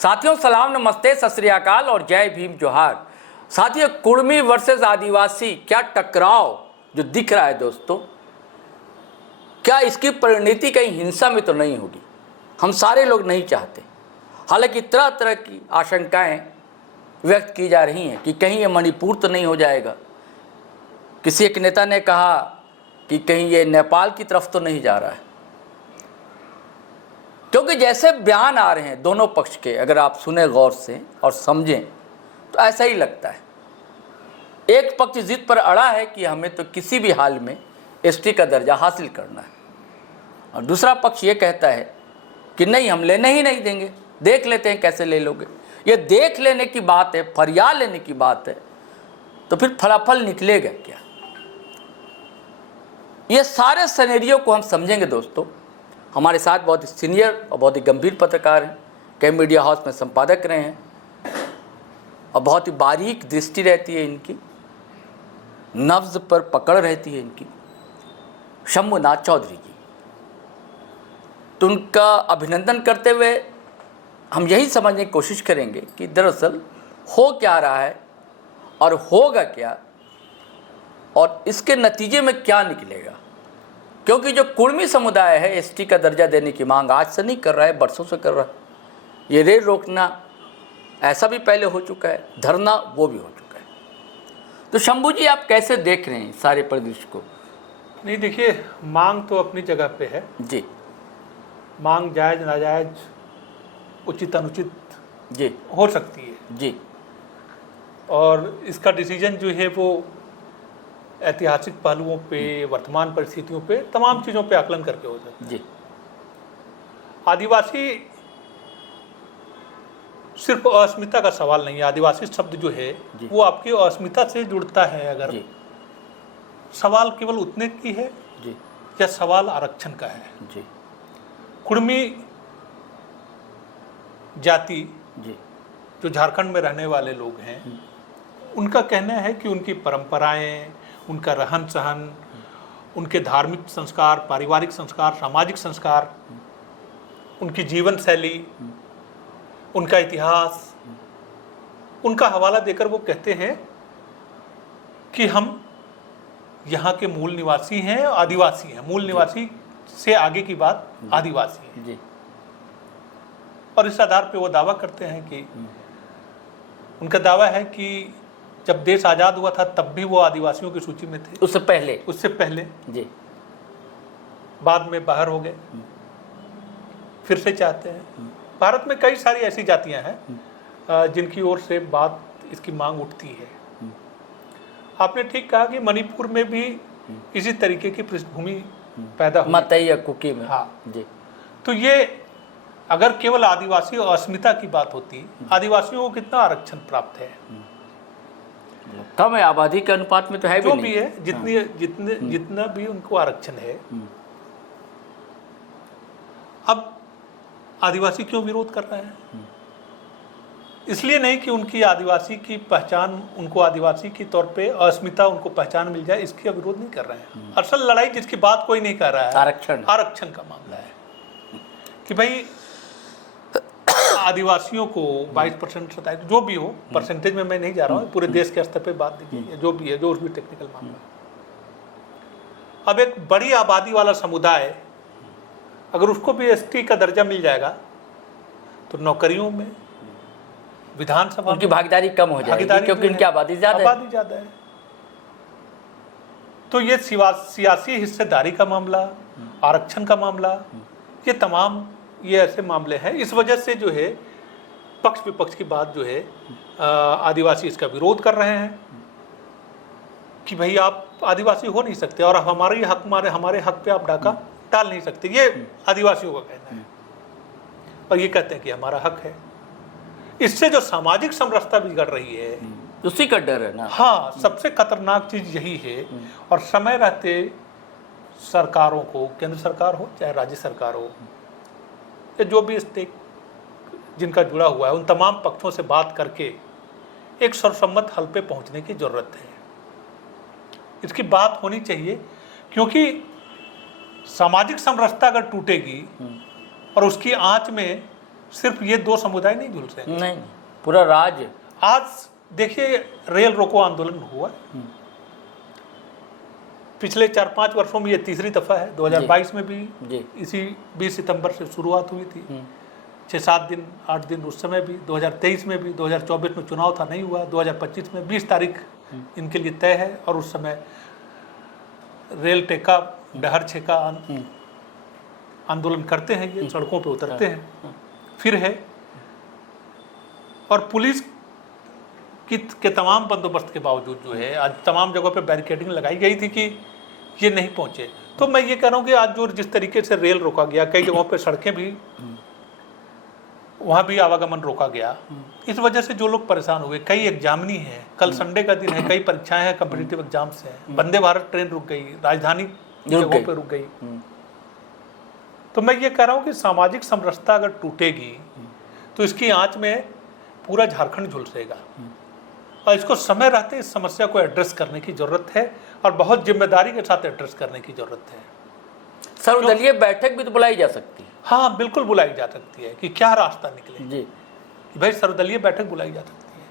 साथियों सलाम नमस्ते सत श्री अकाल और जय भीम जोहार। साथियों कुर्मी वर्सेस आदिवासी क्या टकराव जो दिख रहा है दोस्तों, क्या इसकी परिणति कहीं हिंसा में तो नहीं होगी? हम सारे लोग नहीं चाहते। हालांकि तरह तरह की आशंकाएं व्यक्त की जा रही हैं कि कहीं ये मणिपुर तो नहीं हो जाएगा। किसी एक नेता ने कहा कि कहीं ये नेपाल की तरफ तो नहीं जा रहा है, क्योंकि जैसे बयान आ रहे हैं दोनों पक्ष के, अगर आप सुने गौर से और समझें तो ऐसा ही लगता है। एक पक्ष जिद पर अड़ा है कि हमें तो किसी भी हाल में एसटी का दर्जा हासिल करना है, और दूसरा पक्ष ये कहता है कि नहीं, हम लेने ही नहीं देंगे, देख लेते हैं कैसे ले लोगे। ये देख लेने की बात है, फरियाद लेने की बात है, तो फिर फलाफल निकलेगा क्या? ये सारे सिनेरियो को हम समझेंगे दोस्तों। हमारे साथ बहुत ही सीनियर और बहुत ही गंभीर पत्रकार हैं, कई मीडिया हाउस में संपादक रहे हैं और बहुत ही बारीक दृष्टि रहती है इनकी, नब्ज पर पकड़ रहती है इनकी, शंभुनाथ चौधरी जी। तो उनका अभिनंदन करते हुए हम यही समझने की कोशिश करेंगे कि दरअसल हो क्या रहा है और होगा क्या, और इसके नतीजे में क्या निकलेगा। क्योंकि जो कुर्मी समुदाय है एसटी का दर्जा देने की मांग आज से नहीं कर रहा है, बरसों से कर रहा है। ये रेल रोकना ऐसा भी पहले हो चुका है, धरना वो भी हो चुका है। तो शंभू जी, आप कैसे देख रहे हैं सारे परिदृश्य को? नहीं, देखिए, मांग तो अपनी जगह पे है जी। मांग जायज नाजायज, उचित अनुचित जी हो सकती है जी। और इसका डिसीजन जो है वो ऐतिहासिक पहलुओं पे, वर्तमान परिस्थितियों पे, तमाम चीज़ों पे आकलन करके हो सकता है। जी। आदिवासी सिर्फ अस्मिता का सवाल नहीं है। आदिवासी शब्द जो है वो आपकी अस्मिता से जुड़ता है। अगर जी। सवाल केवल उतने की है जी। या सवाल आरक्षण का है। जी। कुर्मी जाति जी। जो झारखंड में रहने वाले लोग हैं, उनका कहना है कि उनकी परंपराएं, उनका रहन सहन, उनके धार्मिक संस्कार, पारिवारिक संस्कार, सामाजिक संस्कार, उनकी जीवन शैली, उनका इतिहास, उनका हवाला देकर वो कहते हैं कि हम यहाँ के मूल निवासी हैं, आदिवासी हैं। मूल निवासी से आगे की बात आदिवासी है जी। और इस आधार पे वो दावा करते हैं कि उनका दावा है कि जब देश आज़ाद हुआ था तब भी वो आदिवासियों की सूची में थे। उससे पहले जी। बाद में बाहर हो गए, फिर से चाहते हैं। भारत में कई सारी ऐसी जातियां हैं जिनकी ओर से बात, इसकी मांग उठती है। आपने ठीक कहा कि मणिपुर में भी इसी तरीके की पृष्ठभूमि पैदा हुई, मतई या कुकी में। हाँ जी। तो ये अगर केवल आदिवासी और अस्मिता की बात होती, आदिवासियों को कितना आरक्षण प्राप्त है? कम है, आबादी के अनुपात में तो है भी जो नहीं। भी है, जितना भी उनको आरक्षण है। अब आदिवासी क्यों विरोध कर रहे हैं? इसलिए नहीं कि उनकी आदिवासी की पहचान, उनको आदिवासी के तौर पे अस्मिता, उनको पहचान मिल जाए, इसका विरोध नहीं कर रहे हैं। असल लड़ाई जिसकी बात कोई नहीं कर रहा है, आरक्षण का मामला है कि भाई आदिवासियों को 22%, 27%, जो भी हो, परसेंटेज में मैं नहीं जा रहा हूँ, पूरे देश के स्तर पे बात दीजिए, जो भी है, जो भी टेक्निकल मामला। अब एक बड़ी आबादी वाला समुदाय, अगर उसको भी एसटी का दर्जा मिल जाएगा तो नौकरियों में, विधानसभा उनकी भागीदारी कम हो जाएगी, क्योंकि उनकी आबादी ज़्यादा है। तो ये सियासी हिस्सेदारी का मामला, आरक्षण का मामला, ये तमाम ये ऐसे मामले हैं। इस वजह से जो है पक्ष विपक्ष की बात जो है, आदिवासी इसका विरोध कर रहे हैं कि भाई आप आदिवासी हो नहीं सकते और हमारे हक पे आप डाका डाल नहीं सकते। ये आदिवासियों का कहना है और ये कहते हैं कि हमारा हक है। इससे जो सामाजिक समरसता बिगड़ रही है, उसी का डर है ना। हाँ, सबसे खतरनाक चीज यही है। और समय रहते सरकारों को, केंद्र सरकार हो चाहे राज्य सरकार हो, या जो भी स्टेक जिनका जुड़ा हुआ है, उन तमाम पक्षों से बात करके एक सर्वसम्मत हल पे पहुंचने की जरूरत है। इसकी बात होनी चाहिए, क्योंकि सामाजिक समरसता अगर टूटेगी और उसकी आंच में सिर्फ ये दो समुदाय नहीं झुलसे, नहीं, पूरा राज्य। आज देखिए रेल रोको आंदोलन हुआ, पिछले 4-5 वर्षों में ये तीसरी दफा है। 2022 में भी जी इसी 20 सितंबर से शुरुआत हुई थी, 6-7 दिन 8 दिन उस समय भी, 2023 में भी, 2024 में चुनाव था नहीं हुआ, 2025 में 20 तारीख इनके लिए तय है। और उस समय रेल टेका डहर छेका आंदोलन करते हैं, ये सड़कों पे उतरते हैं, फिर है। और पुलिस के तमाम बंदोबस्त के बावजूद जो है आज तमाम जगहों पे बैरिकेडिंग लगाई गई थी कि ये नहीं पहुंचे। तो मैं ये कह रहा हूँ कि आज जो जिस तरीके से रेल रोका गया, कई जगहों पे सड़कें भी, वहाँ भी आवागमन रोका गया, इस वजह से जो लोग परेशान हुए, कई एग्जामिनी हैं, कल संडे का दिन है, कई परीक्षाएं हैं, कॉम्पिटिटिव एग्जाम्स हैं, वंदे भारत ट्रेन रुक गई, राजधानी जगहों पे रुक गई। तो मैं ये कह रहा हूँ कि सामाजिक समरसता अगर टूटेगी तो इसकी आंच में पूरा झारखंड झुलसेगा, और इसको समय रहते इस समस्या को एड्रेस करने की जरूरत है, और बहुत जिम्मेदारी के साथ एड्रेस करने की जरूरत है। सर्वदलीय बैठक भी तो बुलाई जा सकती है। हाँ बिल्कुल बुलाई जा सकती है कि क्या रास्ता निकले जी, कि भाई सर्वदलीय बैठक बुलाई जा सकती है।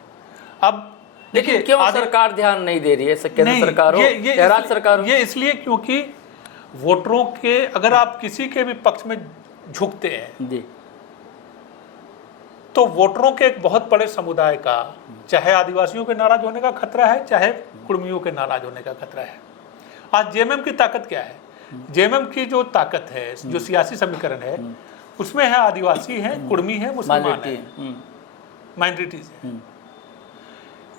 अब देखिए क्यों सरकार ध्यान नहीं दे रही है, केंद्र सरकार हो या राज्य सरकार हो? ये इसलिए क्योंकि वोटरों के, अगर आप किसी के भी पक्ष में झुकते हैं जी, तो वोटरों के एक बहुत बड़े समुदाय का, चाहे आदिवासियों के नाराज होने का खतरा है, चाहे कुर्मियों के नाराज होने का खतरा है। आज जेएमएम की ताकत क्या है? जेएमएम की जो ताकत है, जो सियासी समीकरण है, उसमें है आदिवासी हैं, कुर्मी हैं, मुसलमान हैं, माइनॉरिटीज हैं।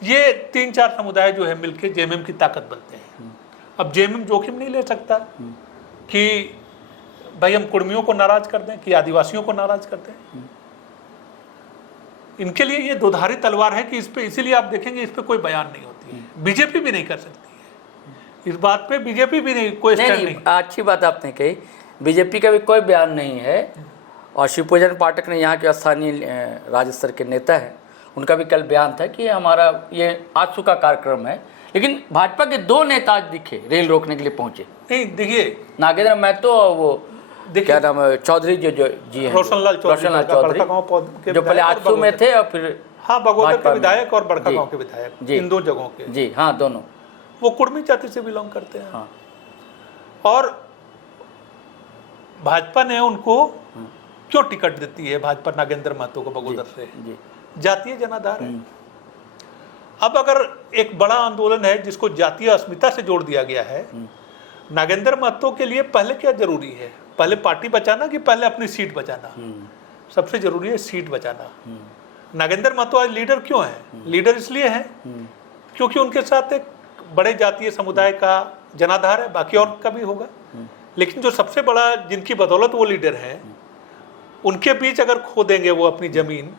ये 3-4 समुदाय जो है मिलके जेएमएम की ताकत बनते हैं। अब जेएमएम जोखिम नहीं ले सकता कि भाई हम कुर्मियों को नाराज कर दें, कि आदिवासियों को नाराज कर दें। इनके लिए ये दोधारी तलवार है कि इस पे, इसीलिए आप देखेंगे इस पे कोई बयान नहीं होती है। बीजेपी भी नहीं कर सकती है इस बात पे, बीजेपी भी नहीं, कोई स्टैंड नहीं। अच्छी बात आपने कही, बीजेपी का भी कोई बयान नहीं है। और शिवपूजन पाठक ने, यहाँ के स्थानीय राज्य स्तर के नेता हैं, उनका भी कल बयान था कि हमारा ये आजसू का कार्यक्रम है। लेकिन भाजपा के 2 नेता आज दिखे रेल रोकने के लिए पहुंचे। नहीं देखिए, नागेंद्र महतो और वो क्या नाम है, चौधरी जो जी हैं, रोशनलाल चौधरी, जो पहले आजसू में थे और फिर हाँ बगोदर के विधायक और बड़का गांव के विधायक, इन 2 जगहों के। जी हाँ, दोनों वो कुर्मी जाति से बिलोंग करते हैं। हाँ। और भाजपा ने उनको क्यों टिकट देती है? भाजपा नागेंद्र महतो को बगोदर से, जातीय जनाधार है। अब अगर एक बड़ा आंदोलन है जिसको जातीय अस्मिता से जोड़ दिया गया है, नागेंद्र महतो के लिए पहले क्या जरूरी है? पहले पार्टी बचाना कि पहले अपनी सीट बचाना? सबसे जरूरी है सीट बचाना। नागेंद्र महतो आज लीडर क्यों है? लीडर इसलिए है क्योंकि उनके साथ एक बड़े जातीय समुदाय का जनाधार है, बाकी और का भी होगा। लेकिन जो सबसे बड़ा, जिनकी बदौलत वो लीडर है, उनके बीच अगर खो देंगे वो अपनी जमीन,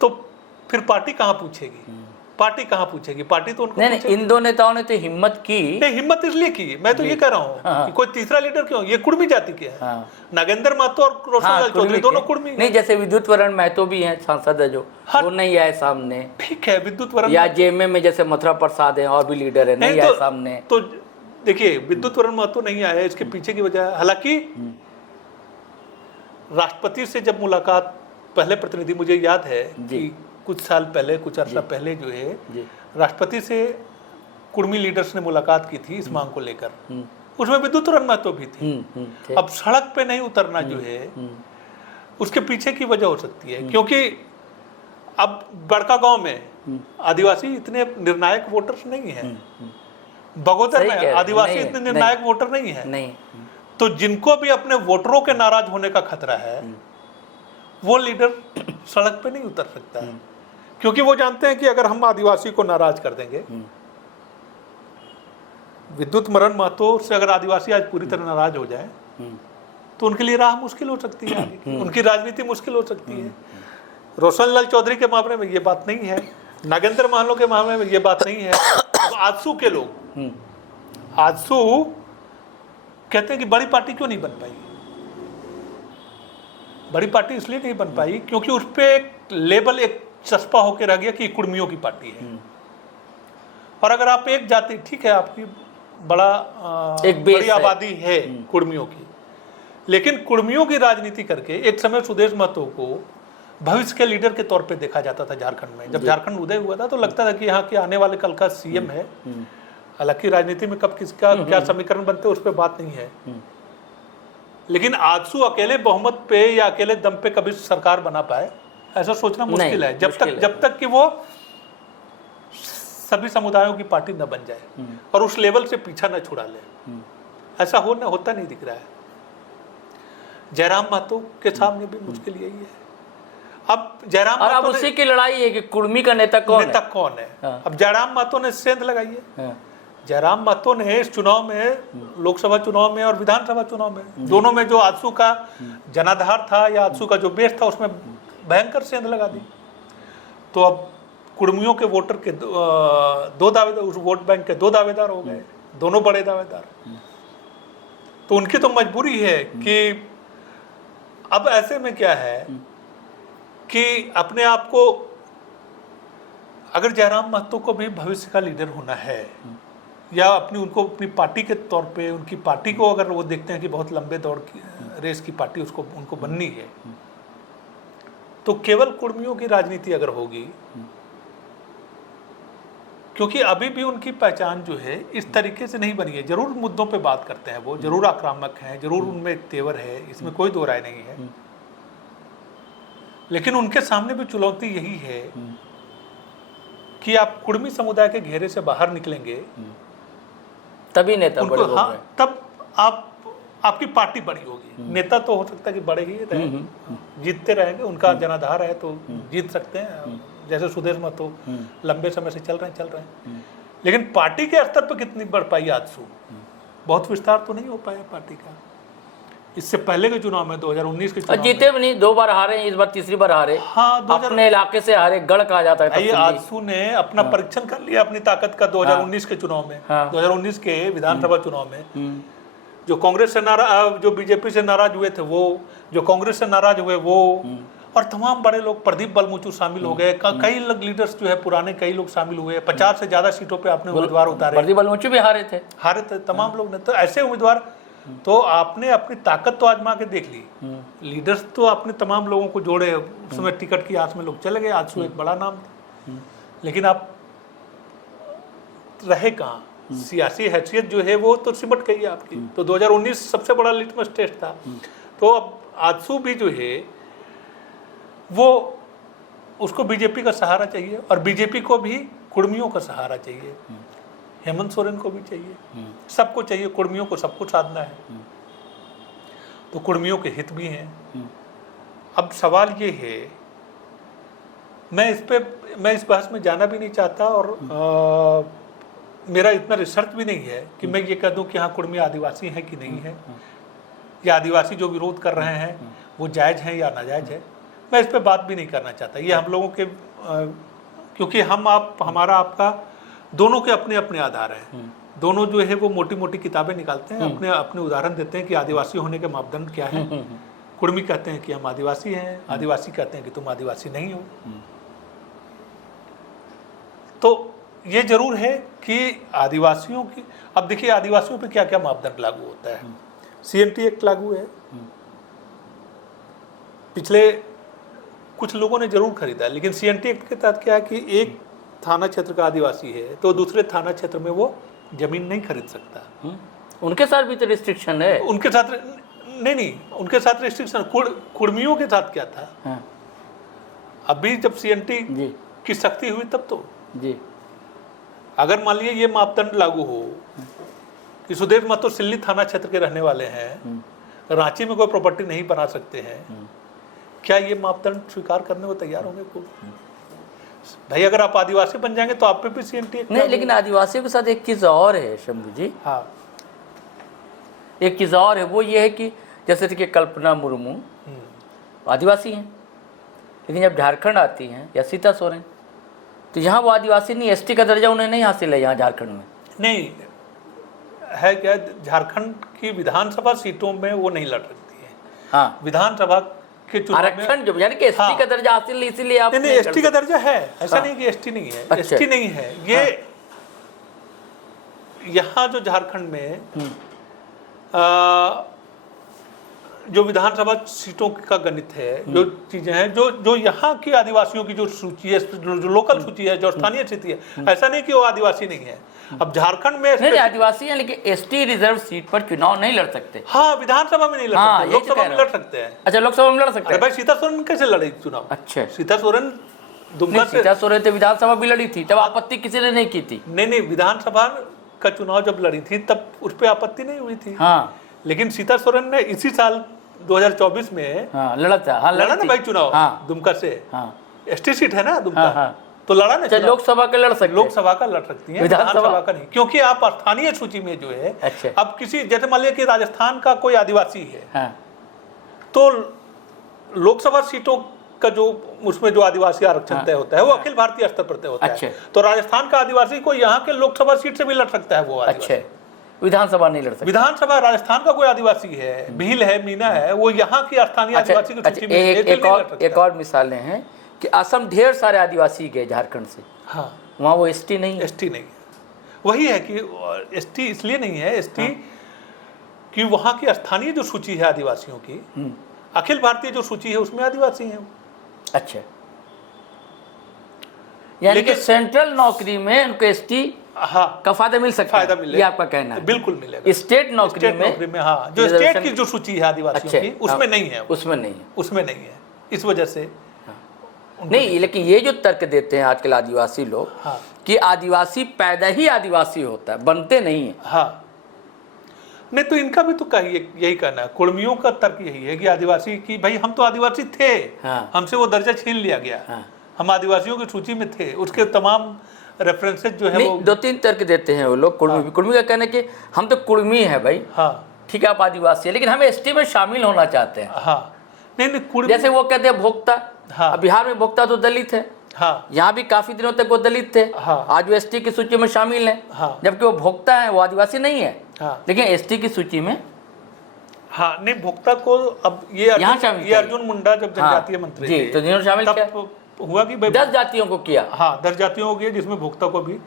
तो फिर पार्टी कहाँ पूछेगी? पार्टी कहाँ पूछेगी? पार्टी तो उनको नहीं, इन 2 नेताओं ने तो हिम्मत की। नहीं, हिम्मत इसलिए की, मैं तो ये कह रहा हूँ कि कोई तीसरा लीडर क्यों? ये कुर्मी जाति के हैं। नागेंद्र महतो और रोशनलाल चौधरी दोनों कुर्मी। नहीं, जैसे विद्युत वरण महतो भी हैं, सांसद है जो, वो नहीं आए सामने। ठीक है, विद्युत वरण, या जेएमएम में जैसे मथुरा प्रसाद है और भी लीडर है, नहीं आए सामने। तो देखिए, विद्युत वरण महतो नहीं आया, इसके पीछे की वजह, हालांकि राष्ट्रपति से जब मुलाकात, पहले प्रतिनिधि, मुझे याद है कि कुछ साल पहले, कुछ अर्सा पहले जो है राष्ट्रपति से कुर्मी लीडर्स ने मुलाकात की थी इस मांग को लेकर, उसमें विद्युत वरण महतो भी थी। अब सड़क पे नहीं उतरना जो है, उसके पीछे की वजह हो सकती है क्योंकि अब बड़का गांव में आदिवासी इतने निर्णायक वोटर्स नहीं है, बगोदर में आदिवासी इतने निर्णायक वोटर नहीं है। तो जिनको भी अपने वोटरों के नाराज होने का खतरा है, वो लीडर सड़क पे नहीं उतर सकता है, क्योंकि वो जानते हैं कि अगर हम आदिवासी को नाराज कर देंगे, विद्युत वरण महतो से अगर आदिवासी आज पूरी तरह नाराज हो जाए, तो उनके लिए राह मुश्किल हो सकती है, उनकी राजनीति मुश्किल हो सकती है। रोशनलाल चौधरी के मामले में ये बात नहीं है, नागेंद्र महतो के मामले में ये बात नहीं है। आजसू के लोग, आजसू कहते हैं कि बड़ी पार्टी क्यों नहीं बन पाई? बड़ी पार्टी इसलिए नहीं बन पाई क्योंकि उस पर एक लेबल, एक चस्पा होकर रह गया कि कुर्मियों की पार्टी है। और अगर आप एक जाति, ठीक है, आपकी बड़ी आबादी है कुर्मियों की, लेकिन कुर्मियों की राजनीति करके एक समय सुदेश महतो को भविष्य के लीडर के तौर पे देखा जाता था झारखंड में। जब झारखंड उदय हुआ था तो लगता था कि यहाँ के आने वाले कल का सीएम है। हालांकि राजनीति में कब किसका क्या समीकरण बनते उस पर बात नहीं है, लेकिन आजसू अकेले बहुमत पे या अकेले दम पे कभी सरकार बना पाए ऐसा सोचना मुश्किल है, जब तक कि वो सभी समुदायों की पार्टी न बन जाए और उस लेवल से पीछा न छुड़ा ले। ऐसा होता नहीं दिख रहा है। जयराम महतो के सामने भी मुश्किल यही है। अब जयराम और अब उसी की लड़ाई है कि कुर्मी का नेता कौन है। हाँ। अब जयराम महतो ने सेंध लगाई है। हाँ। जयराम महतो ने इस चुनाव में, लोकसभा चुनाव में और विधानसभा चुनाव में, दोनों में जो आजसू का जनाधार था या आजसू का जो बेस था उसमें भयंकर सेंध लगा दी। तो अब कुर्मियों के वोटर के दो दावेदार, उस वोट बैंक के 2 दावेदार हो गए, दोनों बड़े दावेदार। तो उनकी तो मजबूरी है कि अब ऐसे में क्या है कि अपने आप को, अगर जयराम महतो को भी भविष्य का लीडर होना है या उनको अपनी पार्टी के तौर पे, उनकी पार्टी को अगर वो देखते हैं कि बहुत लंबे दौड़ की रेस की पार्टी उनको बननी है, तो केवल कुर्मियों की राजनीति अगर होगी, क्योंकि अभी भी उनकी पहचान जो है इस तरीके से नहीं बनी है। जरूर मुद्दों पे बात करते हैं वो, जरूर आक्रामक हैं, जरूर उनमें एक तेवर है, इसमें कोई दो राय नहीं है, लेकिन उनके सामने भी चुनौती यही है कि आप कुर्मी समुदाय के घेरे से बाहर निकलेंगे तभी नेता बड़े होंगे। हाँ, तब आपकी पार्टी बड़ी होगी। नेता तो हो सकता है कि बड़े ही रहे, जीतते रहेंगे, उनका जनाधार है तो जीत सकते हैं, जैसे सुदेश महतो लंबे समय से चल रहे हैं। लेकिन पार्टी के स्तर पर कितनी बढ़ पाई आजसू? बहुत विस्तार तो नहीं हो पाया पार्टी का। इससे पहले के चुनाव में 2019 के चुनाव जीते भी नहीं, 2 बार हारे, इस बार तीसरी बार हारे। हाँ, अपने इलाके से हारे, गढ़ कहा जाता है। आजसू ने अपना परीक्षण कर लिया अपनी ताकत का 2019 के चुनाव में। 2019 के विधानसभा चुनाव में जो कांग्रेस से नाराज, जो बीजेपी से नाराज हुए थे वो, जो कांग्रेस से नाराज हुए वो, और तमाम बड़े लोग, प्रदीप बलमुचू शामिल हो गए, कई लीडर्स जो है पुराने, कई लोग शामिल हुए। 50 से ज्यादा सीटों पे आपने उम्मीदवार उतारे। प्रदीप बलमुचू भी हारे थे, तमाम लोग ने। तो ऐसे उम्मीदवार, तो आपने अपनी ताकत तो आजमा के देख ली। लीडर्स तो आपने तमाम लोगों को जोड़े, उस समय टिकट की आस में लोग चले गए। आजसू एक बड़ा नाम था, लेकिन आप रहे कहाँ? सियासी हैसियत जो है वो तो सिमट गई है आपकी। तो 2019 सबसे बड़ा लिटमस टेस्ट था। तो अब आजसू भी जो है वो, उसको बीजेपी का सहारा चाहिए, और बीजेपी को भी कुर्मियों का सहारा चाहिए, हेमंत सोरेन को भी चाहिए, सबको चाहिए। कुर्मियों को सब कुछ साधना है, तो कुर्मियों के हित भी हैं। अब सवाल ये है, मैं इस बहस में जाना भी नहीं चाहता, और मेरा इतना रिसर्च भी नहीं है कि मैं ये कह दूं कि हाँ कुर्मी आदिवासी हैं कि नहीं है, या आदिवासी जो विरोध कर रहे हैं वो जायज़ है या नाजायज़ है। मैं इस पर बात भी नहीं करना चाहता। ये हम लोगों के, क्योंकि हमारा आपका दोनों के अपने अपने आधार हैं। दोनों जो है वो मोटी मोटी किताबें निकालते हैं, अपने अपने उदाहरण देते हैं कि आदिवासी होने के मापदंड क्या हैं। कुर्मी कहते हैं कि हम आदिवासी हैं, आदिवासी कहते हैं कि तुम आदिवासी नहीं हो। तो ये जरूर है कि आदिवासियों की, अब देखिए आदिवासियों पे क्या क्या मापदंड लागू होता है। CNT एक्ट लागू है, पिछले कुछ लोगों ने जरूर खरीदा, लेकिन CNT एक्ट के तहत क्या है कि एक थाना क्षेत्र का आदिवासी है तो दूसरे थाना क्षेत्र में वो जमीन नहीं खरीद सकता। उनके साथ भी तो रिस्ट्रिक्शन है। उनके साथ नहीं, उनके साथ रिस्ट्रिक्शन कुर्मियों के साथ क्या था? हाँ। अभी जब CNT की सख्ती हुई तब तो जी, अगर मान लीजिए ये मापदंड लागू हो कि सुदेश महतो सिल्ली थाना क्षेत्र के रहने वाले हैं, रांची में कोई प्रॉपर्टी नहीं बना सकते हैं, क्या ये मापदंड स्वीकार करने को तैयार होंगे? को भाई अगर आप आदिवासी बन जाएंगे तो आप पे भी CNT नहीं, लेकिन आदिवासियों के साथ एक चीज़ और है शंभू जी। हाँ, एक चीज़ और है, वो ये है कि जैसे कि कल्पना मुर्मू आदिवासी हैं, लेकिन जब झारखंड आती हैं, या सीता सोरेन, तो यहाँ वो आदिवासी नहीं, ST का दर्जा उन्हें नहीं हासिल है यहाँ झारखंड में। नहीं है क्या, झारखंड की विधानसभा सीटों में वो नहीं लड़ सकती है। हाँ, विधानसभा के चुनाव में आरक्षण जो यानी कि ST का दर्जा हासिल, इसीलिए आप नहीं, ST का दर्जा है, ऐसा नहीं कि ST नहीं है। अच्छा। ST नहीं है ये। यहाँ जो झारखंड में जो विधानसभा सीटों का गणित है, जो चीजें हैं, जो यहाँ की आदिवासियों की जो सूची है, जो लोकल सूची है, जो स्थानीय स्थिति है, ऐसा नहीं कि वो आदिवासी नहीं है। अब झारखंड में नहीं आदिवासी है, लेकिन एसटी रिजर्व सीट पर चुनाव नहीं लड़ सकते। हाँ, विधानसभा में नहीं लड़ सकते, लोकसभा में लड़ सकते हैं। अच्छा, लोकसभा में लड़ सकते हैं। भाई सीता सोरेन कैसे लड़े चुनाव? अच्छा, सीता सोरेन दुमका से, सीता सोरेन तो विधानसभा भी लड़ी थी, तब आपत्ति किसी ने नहीं की थी। नहीं, विधानसभा का चुनाव जब लड़ी थी तब उस पर आपत्ति नहीं हुई थी। हाँ, लेकिन सीता सोरेन ने इसी साल 2024 में लड़ा था। हाँ, लड़ा ना भाई चुनाव। हाँ, दुमका से। हाँ, एसटी सीट है ना दुमका। हाँ, तो लड़ा ना। लोकसभा का लड़ सकते, लोकसभा का लड़ सकती है, विधानसभा का नहीं, क्योंकि आप स्थानीय सूची में जो है। अच्छा। अब किसी, जैसे मान लिया कि राजस्थान का कोई आदिवासी है, हाँ, तो लोकसभा सीटों का जो उसमें जो आदिवासी आरक्षण तय होता है वो अखिल भारतीय स्तर पर तय होता है। तो राजस्थान का आदिवासी को यहाँ के लोकसभा सीट से भी लड़ सकता है वो आदिवासी। अच्छा, विधानसभा नहीं लड़ सकता। विधानसभा राजस्थान का कोई आदिवासी है, भील है, मीना है, वो यहाँ की स्थानीय आदिवासी की सूची में एक और मिसालें हैं कि असम ढेर सारे आदिवासी गए झारखंड से। हाँ, वहाँ वो एसटी नहीं है। एसटी नहीं है। वही है कि एसटी इसलिए नहीं है, एसटी कि वहाँ की स्थानीय जो सूची है आदिवासियों की, अखिल भारतीय जो सूची है उसमें आदिवासी हैं। अच्छा, यानी कि सेंट्रल नौकरी में उनको एसटी का फायदा मिल सकता है, ये आपका कहना है? बिल्कुल मिलेगा। स्टेट नौकरी में हाँ, जो स्टेट की जो सूची है आदिवासियों की उसमें नहीं है, उसमें नहीं है। इस वजह से नहीं, लेकिन ये जो तर्क देते हैं आजकल आदिवासी लोग कि आदिवासी पैदा ही आदिवासी होता है, बनते नहीं है। हाँ, नहीं तो इनका भी तो यही कहना है, कुर्मियों का तर्क यही है कि आदिवासी की, भाई हम तो आदिवासी थे, हमसे वो दर्जा छीन लिया गया, हम आदिवासियों की सूची में थे, उसके तमाम रेफरेंसेस जो है वो 2-3 तर्क देते हैं वो लोग। कुर्मी का कहना है कि हम तो कुर्मी है भाई, ठीक है आप आदिवासी है, लेकिन हम एसटी में शामिल होना चाहते हैं। नहीं, जैसे वो कहते हैं भोक्ता, बिहार में भोक्ता तो दलित है, यहाँ भी काफी दिनों तक वो दलित थे, आज वो एसटी की सूची में शामिल है, जबकि वो भोक्ता है, वो आदिवासी नहीं है, लेकिन एसटी की सूची में। हाँ, नहीं, भोक्ता को अब ये अर्जुन मुंडा जब जनजातीय मंत्री जी, तो जिन्होंने शामिल किया हुआ कि 10 जातियों को किया। हाँ, 10 जातियों को किया, जिसमें भोक्ता को भी।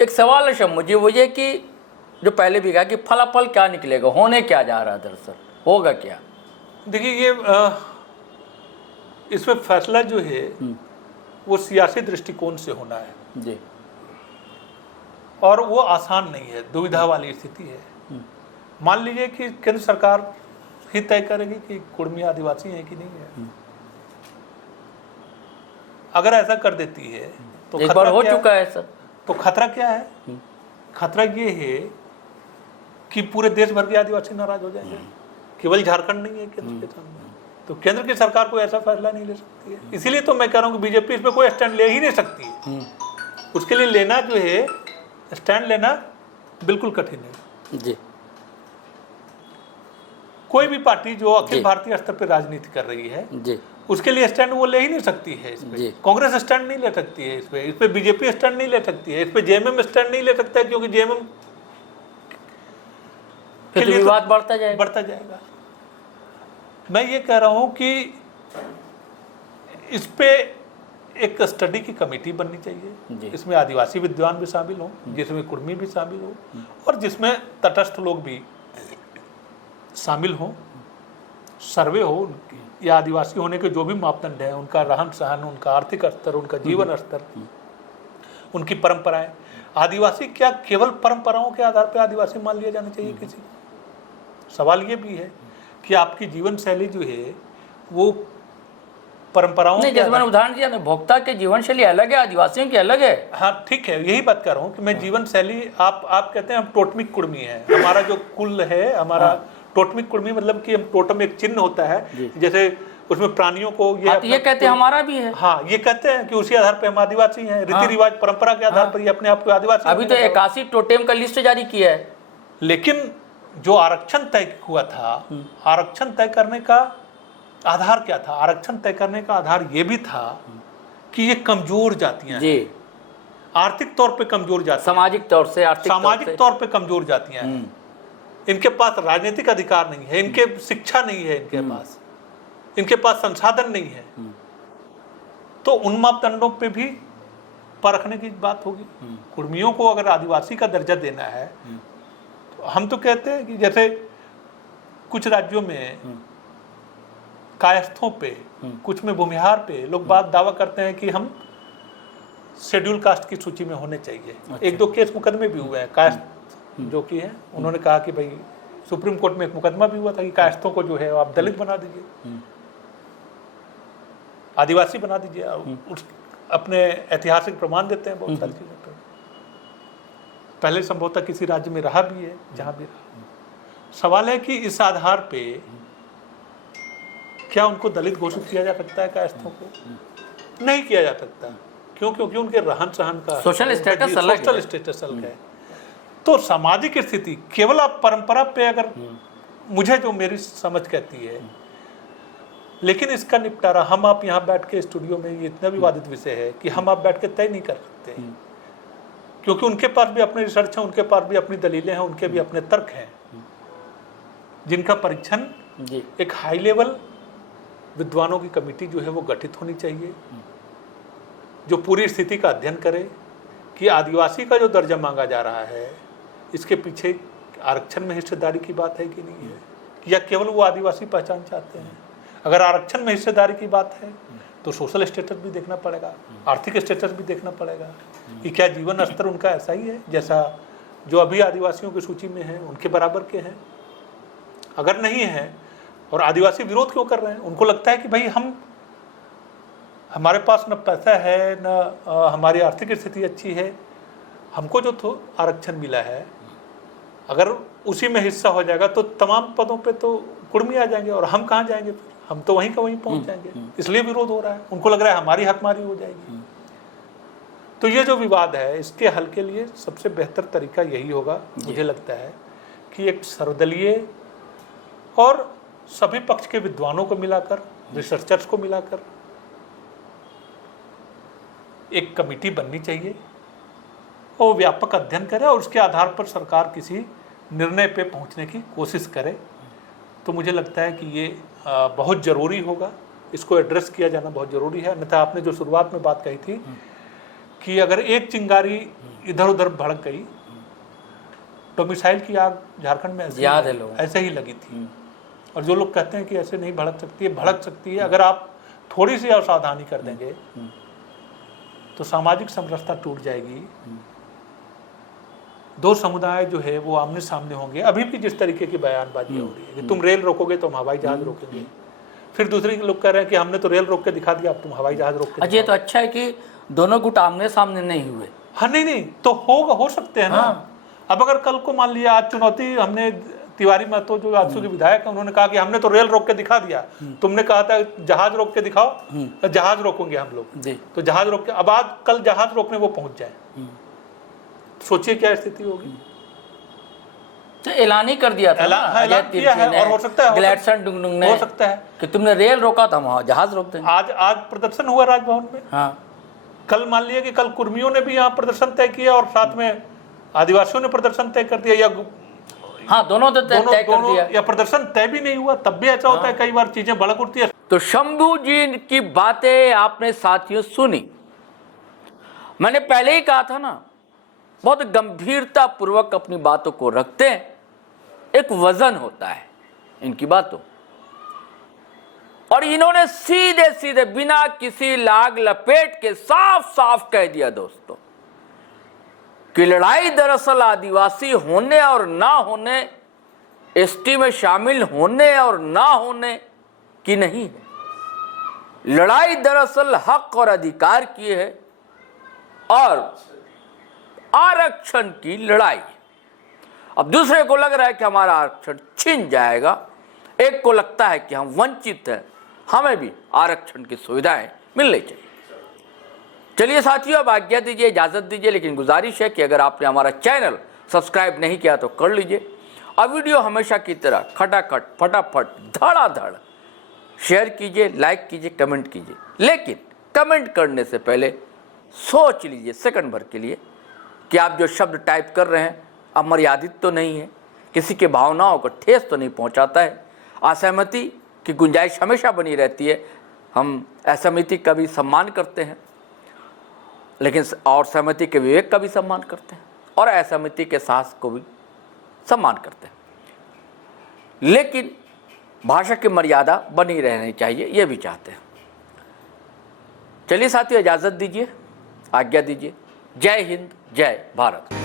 एक सवाल है मुझे, वो ये कि जो पहले भी कहा कि फलाफल क्या निकलेगा, होने क्या जा रहा है, दरअसल होगा क्या? देखिए, ये इसमें फैसला जो है वो सियासी दृष्टिकोण से होना है जी, और वो आसान नहीं है, दुविधा वाली स्थिति है। मान लीजिए कि केंद्र सरकार ही तय करेगी कि कुर्मी आदिवासी है कि नहीं है। अगर ऐसा कर देती है तो एक बार हो चुका है सर, तो खतरा क्या है? खतरा ये है कि पूरे देश भर के आदिवासी नाराज हो जाएंगे, केवल झारखंड नहीं है केंद्र के सामने। तो केंद्र की सरकार कोई ऐसा फैसला नहीं ले सकती है। इसीलिए तो मैं कह रहा हूँ कि बीजेपी इसमें कोई स्टैंड ले ही नहीं सकती है। उसके लिए लेना जो है, स्टैंड लेना बिल्कुल कठिन है जी। कोई भी पार्टी जो अखिल भारतीय स्तर पर राजनीति कर रही है जी, उसके लिए स्टैंड वो ले ही नहीं सकती है। इस पे कांग्रेस स्टैंड नहीं ले सकती है, इस पे बीजेपी स्टैंड नहीं ले सकती है, इस पे जेएमएम स्टैंड नहीं ले सकता है, क्योंकि जेएमएम के लिए विवाद बढ़ता जाएगा। मैं ये कह रहा हूं कि इस पे एक स्टडी की कमेटी बननी चाहिए, इसमें आदिवासी विद्वान भी शामिल हों, जिसमें कुर्मी भी शामिल हो, और जिसमें तटस्थ लोग भी शामिल हों। सर्वे हो या आदिवासी होने के जो भी मापदंड है, उनका रहन सहन, उनका आर्थिक स्तर, उनका जीवन स्तर, उनकी परंपराएं। आदिवासी क्या केवल परंपराओं के आधार पर आदिवासी मान लिया जाना चाहिए किसी? सवाल ये भी है कि आपकी जीवन शैली जो है वो परंपराओं नहीं, जैसे मैंने उदाहरण दिया ना, भोक्ता के जीवन शैली अलग है, आदिवासियों की अलग है। हाँ, ठीक है, यही बात कर रहा हूँ कि मैं जीवन शैली, आप कहते हैं हम टोटमिक कुर्मी हैं, हमारा जो कुल है, हमारा टोटमिक कुर्मी, मतलब कि हम टोटम एक चिन्ह होता है, जैसे उसमें प्राणियों को ये कहते हैं हमारा भी है। हाँ, ये कहते हैं कि उसी आधार पे हम आदिवासी हैं, रीति रिवाज परंपरा के आधार पर ये अपने आप को आदिवासी। अभी तो 81 टोटेम का लिस्ट जारी किया है। लेकिन जो आरक्षण तय हुआ था, आरक्षण तय करने का आधार क्या था? आरक्षण तय करने का आधार ये भी था कि ये कमजोर जातियां हैं, आर्थिक तौर पे कमजोर जातियां, सामाजिक तौर से, आर्थिक सामाजिक तौर पे कमजोर जातियां हैं। इनके पास राजनीतिक अधिकार नहीं है, इनके शिक्षा नहीं है, इनके पास संसाधन नहीं है। तो उन मापदंडों पे भी परखने की बात होगी। कुर्मियों को अगर आदिवासी का दर्जा देना है, तो हम तो कहते हैं कि जैसे कुछ राज्यों में कायस्थों पे, कुछ में भूमिहार पे लोग बात दावा करते हैं कि हम शेड्यूल कास्ट की सूची में होने चाहिए। एक दो केस मुकदमे भी हुए हैं कास्ट जो कि है, उन्होंने कहा कि भाई सुप्रीम कोर्ट में एक मुकदमा भी हुआ था कि कायस्थों को जो है आप दलित बना दीजिए, आदिवासी बना दीजिए। उस अपने ऐतिहासिक प्रमाण देते हैं बहुत सारी चीजों पर। पहले संभवतः किसी राज्य में रहा भी है, जहां भी रहा। सवाल है कि इस आधार पे क्या उनको दलित घोषित किया जा सकता है कायस्थों को? नहीं किया जा सकता। क्यों? क्योंकि उनके रहन सहन का सोशल स्टेटस अलग है। तो सामाजिक स्थिति केवल आप परंपरा पे, अगर मुझे जो मेरी समझ कहती है, लेकिन इसका निपटारा हम आप यहाँ बैठ के स्टूडियो में, ये इतना विवादित विषय है कि हम आप बैठ के तय नहीं कर सकते, क्योंकि उनके पास भी अपने रिसर्च है, उनके पास भी अपनी दलीलें हैं, उनके भी अपने तर्क हैं, जिनका परीक्षण एक हाई लेवल विद्वानों की कमेटी जो है वो गठित होनी चाहिए, जो पूरी स्थिति का अध्ययन करे कि आदिवासी का जो दर्जा मांगा जा रहा है, इसके पीछे आरक्षण में हिस्सेदारी की बात है कि नहीं है, या केवल वो आदिवासी पहचान चाहते हैं। अगर आरक्षण में हिस्सेदारी की बात है तो सोशल स्टेटस भी देखना पड़ेगा, आर्थिक स्टेटस भी देखना पड़ेगा कि क्या जीवन स्तर उनका ऐसा ही है जैसा जो अभी आदिवासियों की सूची में है, उनके बराबर के हैं। अगर नहीं है, और आदिवासी विरोध क्यों कर रहे हैं? उनको लगता है कि भाई हमारे पास न पैसा है, न हमारी आर्थिक स्थिति अच्छी है, हमको जो तो आरक्षण मिला है, अगर उसी में हिस्सा हो जाएगा तो तमाम पदों पे तो कुर्मी आ जाएंगे, और हम कहाँ जाएंगे फिर? हम तो वहीं का वहीं पहुंच जाएंगे। इसलिए विरोध हो रहा है। उनको लग रहा है हमारी हकमारी हो जाएगी। तो ये जो विवाद है, इसके हल के लिए सबसे बेहतर तरीका यही होगा, मुझे लगता है, कि एक सर्वदलीय और सभी पक्ष के विद्वानों को मिलाकर, रिसर्चर्स को मिलाकर एक कमेटी बननी चाहिए और व्यापक अध्ययन करे, और उसके आधार पर सरकार किसी निर्णय पे पहुंचने की कोशिश करे। तो मुझे लगता है कि ये बहुत ज़रूरी होगा, इसको एड्रेस किया जाना बहुत ज़रूरी है। अन्यथा आपने जो शुरुआत में बात कही थी कि अगर एक चिंगारी इधर उधर भड़क गई, तो मिसाइल की आग झारखंड में ऐसे ही लगी थी। और जो लोग कहते हैं कि ऐसे नहीं भड़क सकती है, भड़क सकती है। अगर आप थोड़ी सी असावधानी कर देंगे तो सामाजिक समरसता टूट जाएगी, दो समुदाय जो है वो आमने सामने होंगे। अभी भी जिस तरीके की बयानबाजी हो रही है कि तुम रेल रोकोगे तो हम हवाई जहाज रोकेंगे, फिर दूसरे लोग कह रहे हैं कि हमने तो रेल रोक के दिखा दिया, अब तुम हवाई जहाज रोक के। ये तो अच्छा है कि दोनों गुट आमने सामने नहीं हुए। हाँ, नहीं तो हो सकते हैं ना। अब अगर कल को मान लिया, आज चुनौती हमने तिवारी महतो जो आजसू के विधायक हैं, उन्होंने कहा कि हमने तो रेल रोक के दिखा दिया, तुमने कहा था जहाज रोक के दिखाओ, तो जहाज रोकेंगे हम लोग, तो जहाज रोक के, अब आज कल जहाज रोकने वो पहुंच जाए, सोचिए क्या स्थिति होगी। तो ऐलान ही कर दिया था, ऐलान किया है, और हो सकता है ग्लैडस्टोन डुंगडुंग ने, हो सकता है कि तुमने रेल रोका था, हम जहाज रोक देंगे। आज प्रदर्शन हुआ राजभवन में। हाँ, कल मान लिया कि कल कुर्मियों ने भी यहाँ प्रदर्शन तय किया और साथ में आदिवासियों ने प्रदर्शन तय कर दिया, या हाँ, दोनों तो तय कर दिया, या प्रदर्शन तय भी नहीं हुआ, तब भी ऐसा होता है, कई बार चीजें भड़क उठती है। तो शंभू जी की बातें आपने साथियों सुनी। मैंने पहले ही कहा था ना, बहुत गंभीरता पूर्वक अपनी बातों को रखते हैं, एक वजन होता है इनकी बातों। और इन्होंने सीधे सीधे बिना किसी लाग लपेट के साफ साफ कह दिया दोस्तों कि लड़ाई दरअसल आदिवासी होने और ना होने, एसटी में शामिल होने और ना होने की नहीं है। लड़ाई दरअसल हक और अधिकार की है और आरक्षण की लड़ाई। अब दूसरे को लग रहा है कि हमारा आरक्षण छिन जाएगा, एक को लगता है कि हम वंचित हैं, हमें भी आरक्षण की सुविधाएं मिलनी चाहिए। चलिए साथियों, अब आज्ञा दीजिए, इजाजत दीजिए, लेकिन गुजारिश है कि अगर आपने हमारा चैनल सब्सक्राइब नहीं किया तो कर लीजिए। और वीडियो हमेशा की तरह खटाखट फटाफट धड़ाधड़ शेयर कीजिए, लाइक कीजिए, कमेंट कीजिए। लेकिन कमेंट करने से पहले सोच लीजिए सेकंड भर के लिए कि आप जो शब्द टाइप कर रहे हैं अमर्यादित तो नहीं है, किसी के भावनाओं को ठेस तो नहीं पहुंचाता है। असहमति की गुंजाइश हमेशा बनी रहती है, हम असहमति का भी सम्मान करते हैं, लेकिन और सहमति के विवेक का भी सम्मान करते हैं, और असहमति के साहस को भी सम्मान करते हैं। लेकिन भाषा की मर्यादा बनी रहनी चाहिए, ये भी चाहते हैं। चलिए साथियों, इजाज़त दीजिए, आज्ञा दीजिए। जय हिंद, जय भारत।